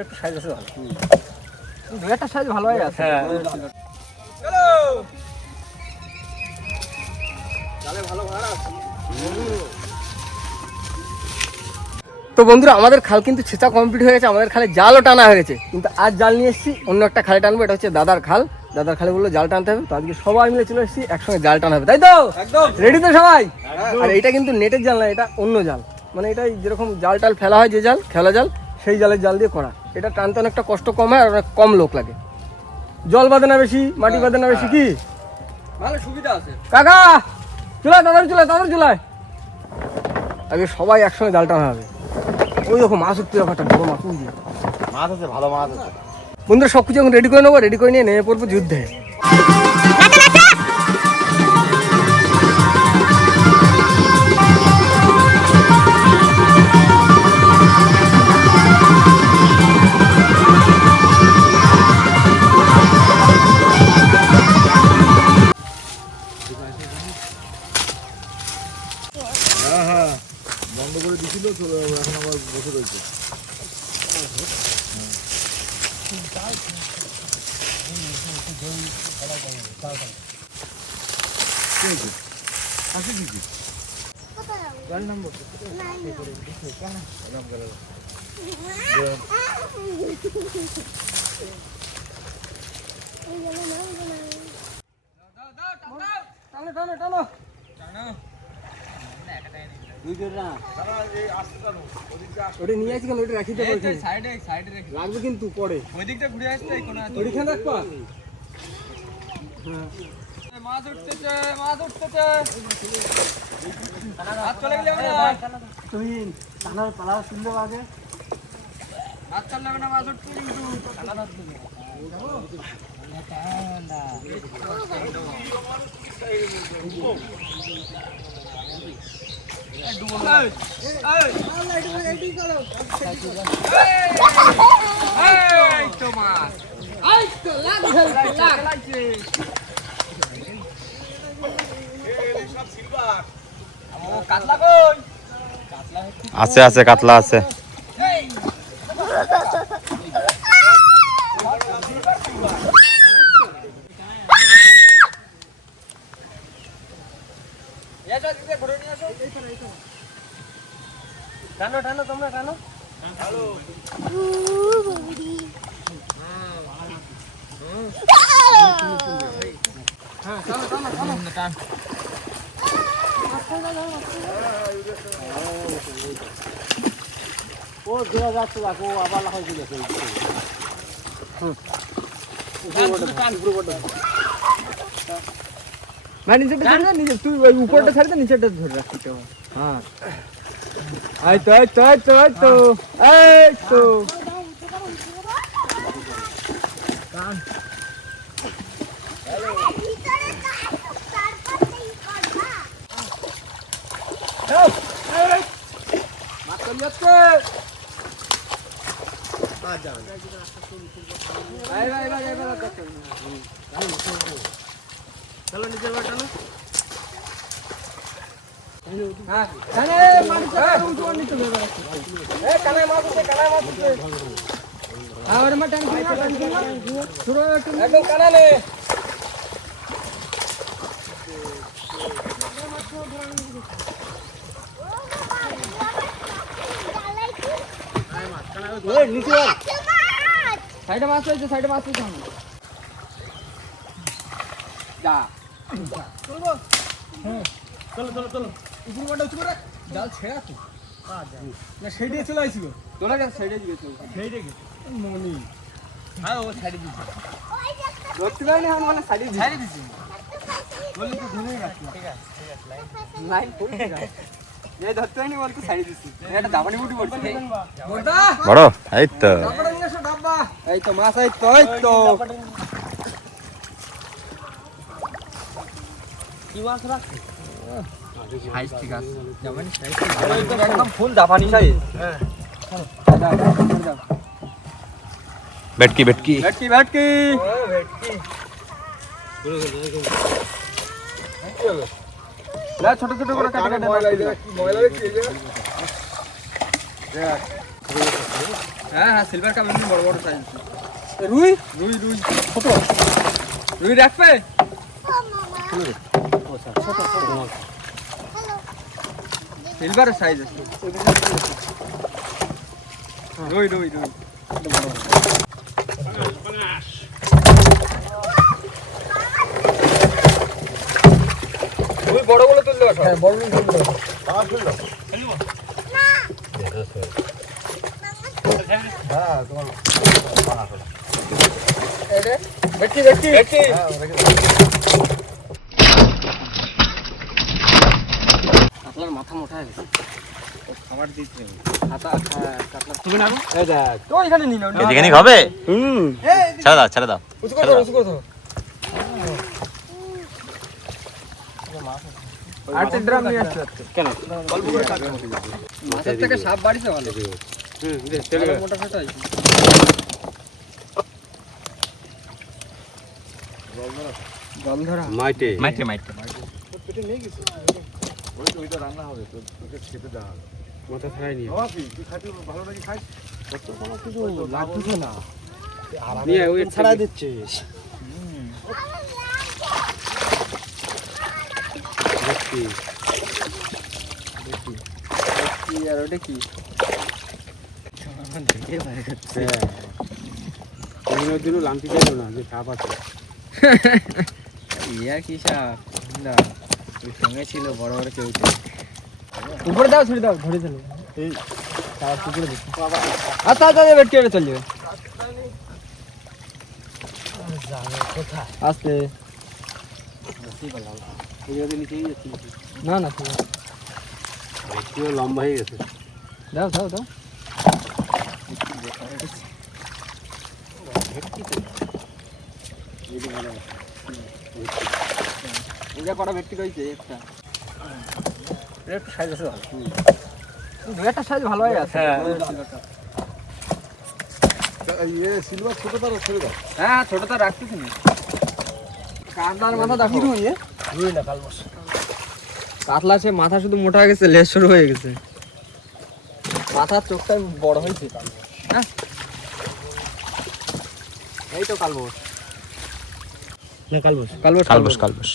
একটু সাইজ আছে ভালো। দু একটা সাইজ ভালো হয়ে আছে। চলো জালে ভালো ভাড়া আছে। তো বন্ধুরা আমাদের খাল কিন্তু ছেঁচা কমপ্লিট হয়ে গেছে, আমাদের খালে জালও টানা হয়ে গেছে, কিন্তু আজ জাল নিয়ে এসেছি অন্য একটা খালে টানবো। এটা হচ্ছে দাদার খাল, দাদার খালে বললো জাল টানতে হবে, তো আজকে সবাই মিলে চলে এসেছি, একসঙ্গে জাল টানা হবে, তাই তো? একদম রেডি তো সবাই? আর এটা কিন্তু নেটের জাল না, এটা অন্য জাল, মানে এটা যেরকম জাল টাল ফেলা হয়, যে জাল খেলা জাল, সেই জালের জাল দিয়ে করা। এটা টানতে অনেকটা কষ্ট কম হয় আর অনেক কম লোক লাগে, জল বাঁধে না বেশি, মাটি বাঁধে না বেশি, কি ভালো সুবিধা আছে। কাকা চুলায়, দাদার চুলায়, দাদার চুলায় আগে সবাই একসঙ্গে জাল টানা হবে। ওই দেখো মাছ উঠতে দেখো, একটা বড় মাছ উঠছে, মাছ আছে, ভালো মাছ আছে। বন্ধুরা সব কিছু এখন রেডি করে নেবো, রেডি করে নিয়ে নেমে পড়বো যুদ্ধে। বন্ধ করে দিছিল, এখন আবার বসে রয়েছে। ওটা নিয়ে আসি কেন, ওটা রাখি দেবো, লাগবে কিন্তু পরে, ওই দিকটা ঘুরে আসছে। ওইখানে রাখবা। মাছ উঠতেছে, মাছ উঠতেছে। হাত চলে গেলে হবে না, তুমি টানার পালা শুনলে আগে, হাত চলে যাবে না, মাছ উঠছে কিন্তু। আছে আছে, কাতলা আছে। টানো টানো, তোমরা টানো। ও দেওয়া যাচ্ছে, দেখো আবার লাফাই চলেছে। না নিচেটা ছাড় না, নিচে তুই ওই উপরটা ছাড় দে, নিচেটা ধরে রাখতে হবে। হ্যাঁ এই তো, এই তো, এই তো, এই তো, এই তো। চলো নিচে টানো। হ্যাঁ মাছ উঠছে, কানায় মাছ উঠছে, কানায় মাছ উঠছে। আর মা টান কিনা, টান কিনা শুরু একদম কানালে। নিচে সাইডে মাছ হয়েছে, সাইডে মাছ হয়েছে। যা চলবো, চলো চলো চলো, উপর বড় উঁচু করে জাল ছেড়া তো না, সেইডে চলে আসিব তোলা গেছে, সাইডে গেছে, সেইডে গেছে মনি। হ্যাঁ ও সাইডে দিছে, ধরতে পারিনি এখন, মানে সাইডে দিছে বললি তো ধরে গেছে। ঠিক আছে ঠিক আছে, লাইন পড়ে গেছে, এই ধরতে পারিনি বলতে সাইডে দিছি। এটা দাবানি মুটি পড়ছে বড়, এই তো ডাবটা নিয়ে এসো, ডাব্বা। এই তো মাছ, এই তো, এই তো কি মাছ রাখছে, সাইজ ঠিক আছে, জামানি সাইজ একদম ফুল জাপানি সাইজ। হ্যাঁ বেটকি বেটকি ভেটকি, ভেটকি না, ছোট ছোট করে কাটা কাটা। ময়লা কি ময়লা কি হ্যাঁ হ্যাঁ সিলভার কাপ এমনি বড় বড় সাইজ আছে। রুই রুই রুই ছোট রুই রাখবে সিলভারের সাইজ আছে রুই রুই রুই রুই বড়গুলো তুলতে পারো। হ্যাঁ বড় রুই ছোট ভেটকি ভেটকি ভেটকি আপনার মাথা মোটা হয়ে গেছে খাবার দিতে হাতা কাটলা তুমি না এই দেখ তো এখানে নিন এদিকে নিক হবে ছেড়ে দাও ছেড়ে দাও উঁচু করে দাও উঁচু করে দাও আর তিন ড্রাম নিয়ে আসতে কেন অল্প করে কাটবে মাছের থেকে সাপ বাড়িছে ভালো তেল মোটা ফেটা আছে গম ধরা মাইটে মাইটে মাইটে পেটে নিয়ে গেছে ওইটা রান্না হবে তো তোকে খেতে দেওয়া হবে মাথা ছাড়াই নিয়ে তুই খাইতে ভালো নাকি খাই কোনো কিছু লাগছে না নিয়ে ওই ছাড়া দিচ্ছিস দেখি কি আর ওটা কি কোনোর জন্য লাংটি চাইলো না যে সাপ আছে ইয়ার কি সাপ না ওই সঙ্গে ছিল বড় বড় কেউটে উপরে দাও ছড়ি দাও ধরে চলো এই সাপ পুকুরে দেখি আচ্ছা আচ্ছা বেট কেটে চল যাবে আস্তে এই নিচেই যাচ্ছি না না ঠিক আছে একটু লম্বা হয়ে গেছে দাও দাও দাও এটা কটা ভেটকি রয়েছে একটা একটু সাইজ আছে ভালো দু একটা সাইজ ভালো হয়ে আছে ইয়ে সিলভার ছোট তার ছেড়ে দাও হ্যাঁ ছোটটা রাখতেছি না কাতলার মাথা দেখো রুই না কাল বস কাতলা সে মাথা শুধু মোটা হয়ে গেছে লেজ শুরু হয়ে গেছে মাথার চোখটা বড় হয়েছে হ্যাঁ এই তো কাল বস না কাল বস কালবস কালবস কালবস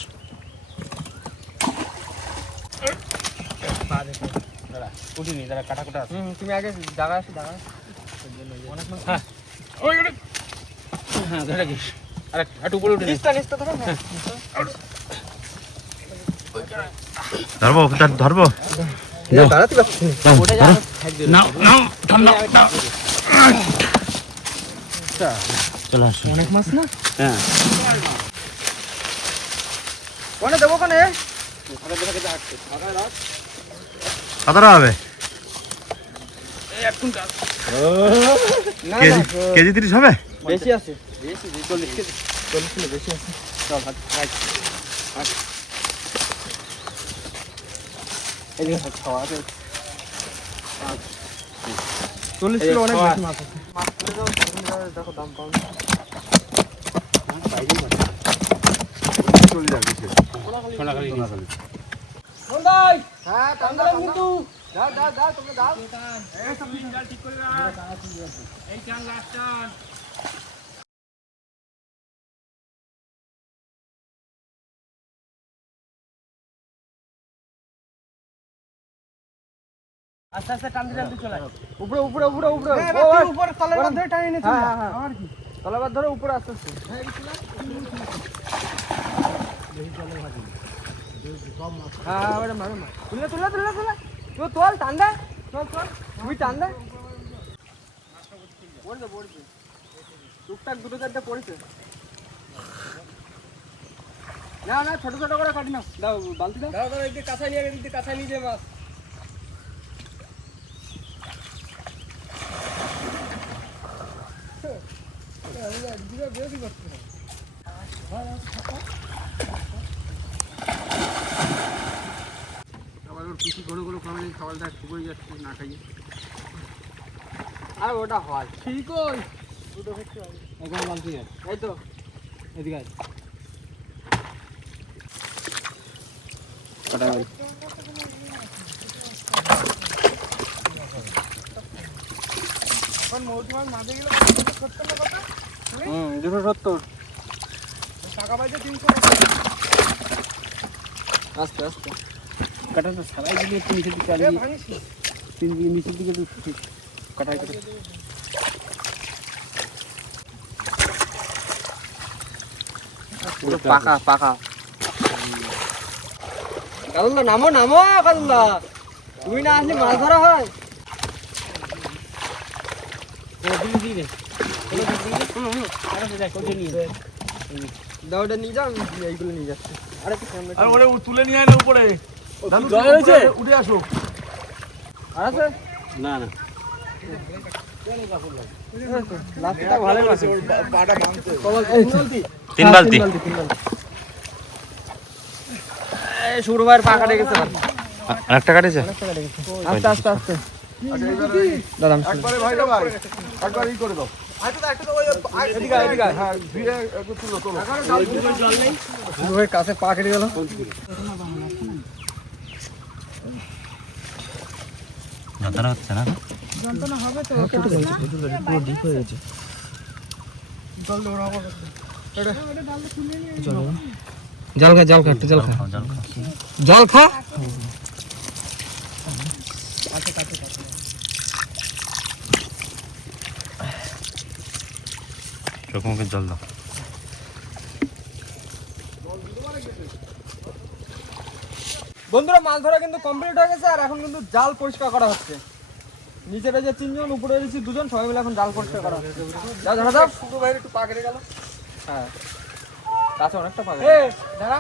উঠিনি যারা কাটা কাটা আছে তুমি আগে জায়গা আসো জায়গা হ্যাঁ ওই হ্যাঁ ধরে গেছ আরে একটু উপরে উঠে নিস্তা নিস্তা ধরো না ধরবো ধরবো দাঁড়াতে পারছি নাও নাও থাম নাও চলে আসো অনেক মাছ না হ্যাঁ কোনে দেবো কোনে কতটা হবে না না কেজি কেজি 30 হবে বেশি আছে বেশি 40 কেজি 40 কিলো বেশি আছে চল হাট হাট এই যে খাওয়া আছে 40 কিলো অনেক বেশি মাছ আছে মাছ তুলে দাও দেখো দাম পাও চলে যাবে সোনাখালি ভাই হ্যাঁ টাঙ্গালে কিন্তু দাও দাও দাও তুমি দাও এই সব জাল ঠিক করে রাখ এই টান লাস্ট টান আস্তে আস্তে টান দিলে চলে উপরে উপরে উপরে উপরে উপরে তলার ধরে টানিয়ে নিয়ে চলে আর কি তলার ধরে উপরে আস্তে আস্তে হ্যাঁ ম্যাডাম ম্যাডাম তুলে তুলে তুলে তুলে তুই তোল টান দে চল চল তুই টান দে পড়ছে পড়ছে টুকটাক দুটো চারটে পড়ছে না না ছোট ছোট করে কাটি না দাও বালতি দাও দাও দাও একটু কাঁচা নিয়ে গেছি কাঁচা নিয়ে যে মাছ কিছু ঘন ঘন খাওয়ালে খাবারটা শুকিয়ে যাচ্ছে না খাইয়ে আর ওটা হয় ঠিক ওই এখন বালতি এই তো এদিকে এখন মৌসুম মাছ মাঝে গেলে 70 না কত? 270 টাকা পাইছে 300 আস্তে আস্তে কাটাটা সবাই দিলে একটু নিচের দিকে টাকা। আনি ভাঙিস নি? নিচের দিকে একটু কাটাই করে পুরো পাকা পাকা কালুল্লা নামো নামো কালুল্লা তুমি না আসলে মাছ ধরা হয় দাওটা নিয়ে যাও এইগুলো নিয়ে যাচ্ছে আরে আর ওরে তুলে নিয়ে আয় না উপরে দাদু জল হয়েছে? উঠে আসো আর আছে না না লাস্টটা ভালো আছে পাটা ভাঙতে। তিন বালতি এই শুরুবার পাকা রেখেছে আরেকটা কাটেছে আস্তে আস্তে আস্তে আচ্ছা এইবারে দাদা একবারে ভাই রে ভাই একবার ই করে দাও। আচ্ছা একটু তো ওই এদিকে আয়, এদিকে আয়। হ্যাঁ ধীরে একটু তুলো তুলো। শুরুবার কাছে পা কেটে গেল যন্ত্রণা হচ্ছে না জল খা জল খা একটু জল খা জল খাও। জল খা চোখ মুখে জল দাও বন্ধুরা মাছ ধরা কিন্তু কমপ্লিট হয়ে গেছে আর এখন কিন্তু জাল পরিষ্কার করা হচ্ছে নিচে রয়েছে 3 জন উপরে রয়েছে 2 জন সবাই মিলে এখন জাল পরিষ্কার করা হচ্ছে যাও ধরা যাও শুধু ভাই একটু পা কেটে গেল। হ্যাঁ কাছে অনেকটা পাবে এ দাঁড়া